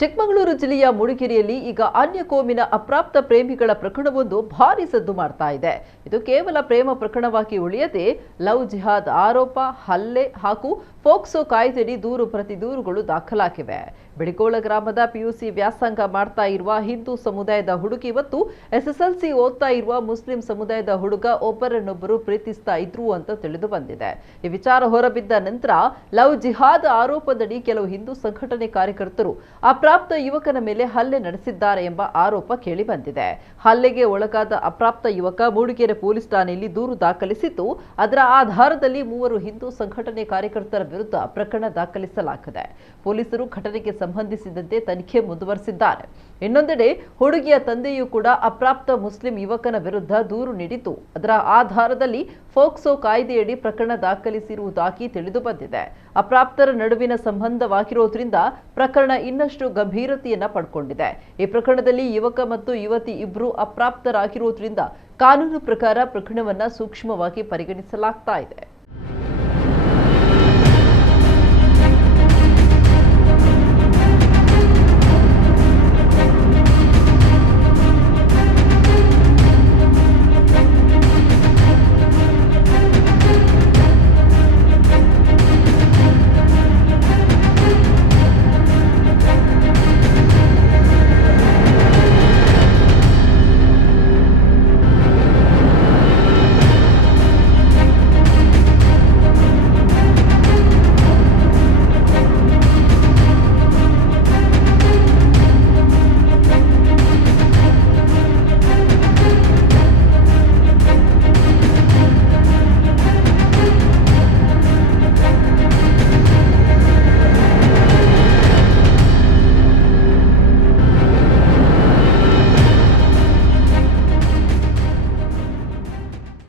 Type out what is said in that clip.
ಚಿಕ್ಕಮಗಳೂರು ಜಿಲ್ಲೆಯ ಮೂಡಿಗೆರೆಯಲ್ಲಿ ಈಗ ಅನ್ಯ ಕೋಮಿನ ಅಪ್ರಾಪ್ತ ಪ್ರೇಮಿಗಳ ಪ್ರಕರಣವೊಂದು ಭಾರಿ ಸದ್ದು ಮಾಡ್ತಾ ಇದೆ. ಇದು ಕೇವಲ ಪ್ರೇಮ ಪ್ರಕರಣವಾಗಿ ಉಳಿಯದೆ ಲವ್ ಜಿಹಾದ್ ಆರೋಪ, ಹಲ್ಲೆ ಹಾಗೂ ಪೋಕ್ಸೋ ಕಾಯ್ದೆಯಡಿ ದೂರು ಪ್ರತಿ ದೂರುಗಳು ದಾಖಲಾಗಿವೆ. ಬಿಳಿಗೋಳ ಗ್ರಾಮದ ಪಿಯುಸಿ ವ್ಯಾಸಂಗ ಮಾಡ್ತಾ ಇರುವ ಹಿಂದೂ ಸಮುದಾಯದ ಹುಡುಗಿ ಮತ್ತು ಎಸ್ಎಸ್ಎಲ್ಸಿ ಓದ್ತಾ ಇರುವ ಮುಸ್ಲಿಂ ಸಮುದಾಯದ ಹುಡುಗ ಒಬ್ಬರನ್ನೊಬ್ಬರು ಪ್ರೀತಿಸ್ತಾ ಇದ್ರು ಅಂತ ತಿಳಿದು ಬಂದಿದೆ. ಈ ವಿಚಾರ ಹೊರಬಿದ್ದ ನಂತರ ಲವ್ ಜಿಹಾದ್ ಆರೋಪದಡಿ ಕೆಲವು ಹಿಂದೂ ಸಂಘಟನೆ ಕಾರ್ಯಕರ್ತರು ಅಪ್ರಾಪ್ತ ಯುವಕನ ಮೇಲೆ ಹಲ್ಲೆ ನಡೆಸಿದ್ದಾರೆ ಎಂಬ ಆರೋಪ ಕೇಳಿ ಬಂದಿದೆ. ಹಲ್ಲೆಗೆ ಒಳಗಾದ ಅಪ್ರಾಪ್ತ ಯುವಕ ಮೂಡಿಗೆರೆ ಪೊಲೀಸ್ ಠಾಣೆಯಲ್ಲಿ ದೂರು ದಾಖಲಿಸಿದ್ದು, ಅದರ ಆಧಾರದಲ್ಲಿ 3 ಹಿಂದೂ ಸಂಘಟನೆ ಕಾರ್ಯಕರ್ತರ ವಿರುದ್ಧ ಪ್ರಕರಣ ದಾಖಲಿಸಲಾಗಿದೆ. ಪೊಲೀಸರು ಘಟನೆಗೆ ಸಂಬಂಧಿಸಿದಂತೆ ತನಿಖೆ ಮುಂದುವರೆಸಿದ್ದಾರೆ. ಇನ್ನೊಂದೆಡೆ ಹುಡುಗಿಯ ತಂದೆಯೂ ಕೂಡ ಅಪ್ರಾಪ್ತ ಮುಸ್ಲಿಂ ಯುವಕನ ವಿರುದ್ಧ ದೂರು ನೀಡಿದ್ದು, ಅದರ ಆಧಾರದಲ್ಲಿ ಪೋಕ್ಸೋ ಕಾಯ್ದೆಯಡಿ ಪ್ರಕರಣ ದಾಖಲಿಸಿರುವುದಾಗಿ ತಿಳಿದು ಬಂದಿದೆ. ಅಪ್ರಾಪ್ತರ ನಡುವಿನ ಸಂಬಂಧವಾಗಿರೋದ್ರಿಂದ ಪ್ರಕರಣ ಇನ್ನಷ್ಟು ಗಂಭೀರತೆಯನ್ನ ಪಡ್ಕೊಂಡಿದೆ. ಈ ಪ್ರಕರಣದಲ್ಲಿ ಯುವಕ ಮತ್ತು ಯುವತಿ ಇಬ್ಬರು ಅಪ್ರಾಪ್ತರಾಗಿರೋದ್ರಿಂದ ಕಾನೂನು ಪ್ರಕಾರ ಪ್ರಕರಣವನ್ನ ಸೂಕ್ಷ್ಮವಾಗಿ ಪರಿಗಣಿಸಲಾಗ್ತಾ ಇದೆ.